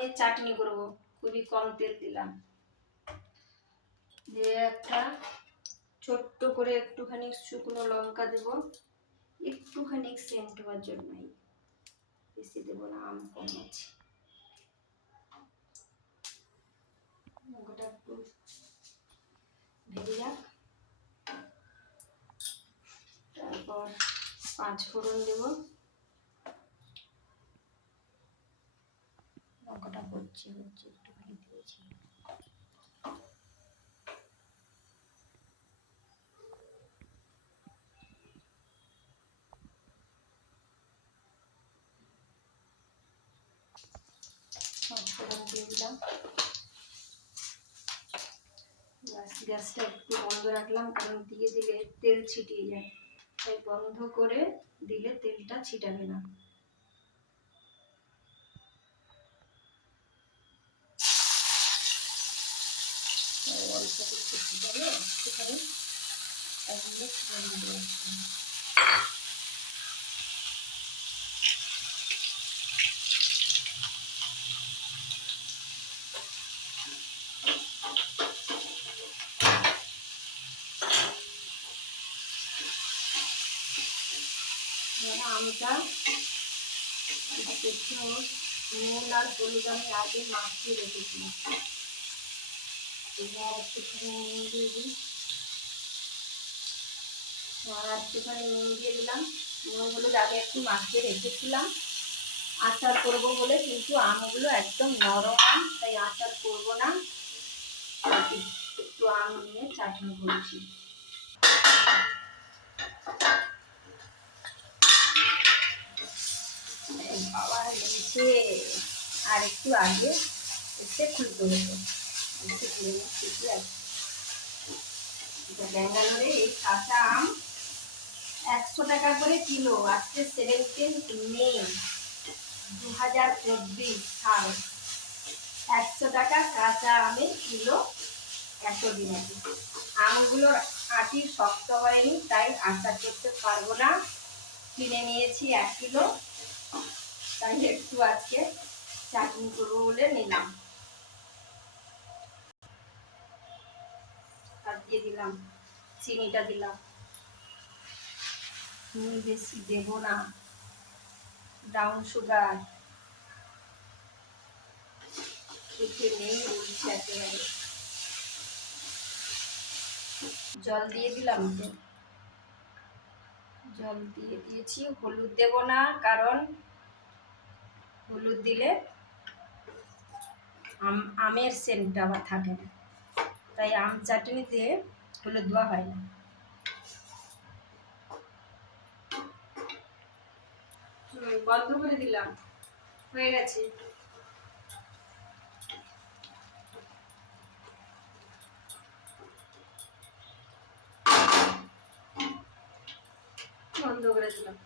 আমের চাটনি করব, খুবই কম তেল দিলাম। দিয়ে একটা ছোট্ট করে একটুখানি শুকনো লঙ্কা দেব, একটুখানি সেন্ট হওয়ার জন্যই, বেশি দেবো না, আম কম আছে। লঙ্কাটা একটু ভেজে যাক। তারপর 5 ফোড়ন দেব। লঙ্কাটা হচ্ছে একটুখানি দিয়েছি। ফোড়ন দিয়ে দিলাম। গ্যাসটা একটু বন্ধ রাখলাম, কারণ দিয়ে দিলে তেল ছিটিয়ে যায়, তাই বন্ধ করে দিলে তেলটা ছিটাবে না। অল্প একটু ছিটাবে, সেখানে একদম বন্ধ করে রাখতে হবে। আমটা নুন আর হলুদ আমি আগে মাখিয়ে রেখেছিলাম। এবার একটুখানি নুন দিয়ে দিই, আর একটুখানি নুন দিয়ে দিলাম। নুন হলুদ আগে একটু মাখিয়ে রেখেছিলাম আচার করবো বলে, কিন্তু আমগুলো একদম নরম আম, তাই আচার করবো না, একটু আম নিয়ে চাটনি করছি। বাবা এসে আর একটু আগে এসে খুলতে হতো, ব্যাঙ্গালোরে এই কাঁচা আম 100 টাকা করে কিলো। আজকে 17 মে 2024 সাল। 100 টাকা কাঁচা আমের কিলো এতদিন আগে। আমগুলোর আটি শক্ত হয়নি, তাই আচার করতে পারবো না। কিনে নিয়েছি 1 কিলো, তাই একটু আজকে চাটনি করবো বলে নিলাম। আর দিয়ে দিলাম চিনিটা দিলাম, চিনি বেশি দেবো না, ব্রাউন সুগার খেতে নেই বলছি একেবারে। জল দিয়ে দিলাম, জল দিয়ে দিয়েছি। হলুদ দেব না, কারণ হলুদ দিলে আমের সেন্টটা আবার থাকে না, তাই আম চাটনিতে হলুদ দেওয়া হয় না। বন্ধ করে দিলাম, হয়ে গেছে। বন্ধ করে দিলাম।